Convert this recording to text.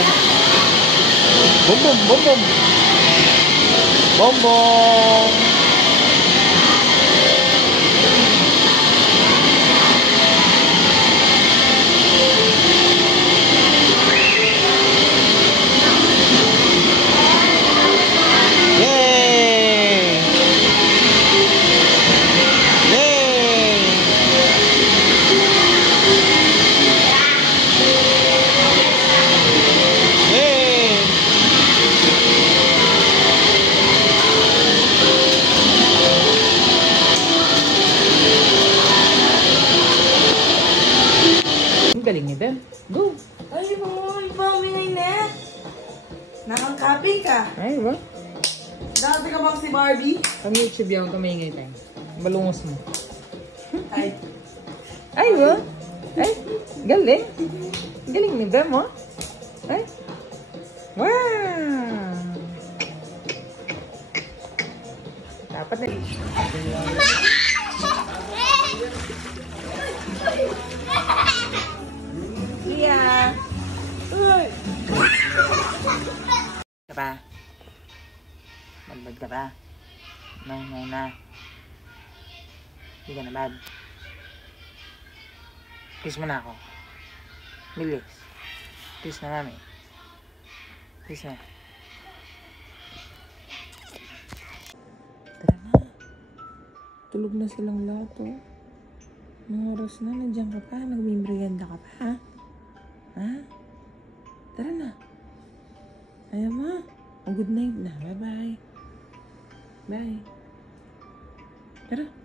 yan. Bombom, bombom. Bombom. Galing ni Bem. Go! Ay, iba minay na. Nakangkaping ka. Ay, ba? Dati ka bang si Barbie? Kami YouTube yung kamingay tayo. Balungos mo. Ay. Ay, ba? Ay, galing. Galing ni Bem, oh. Ay. Wow! Dapat na. Iya. Uy. Ka pa? Bad ka pa? Na. Hindi ka na bad. Kiss mo na ako. Bilis. Kiss na mami. Kiss na. Tara na. Tulog na silang lahat, oh. Anong oras na? Nandiyan ka pa? Nagmimerienda ka pa, ha? Ha? Tara na. Ayaw mo. Oh, good night na. Bye-bye. Bye. Tara.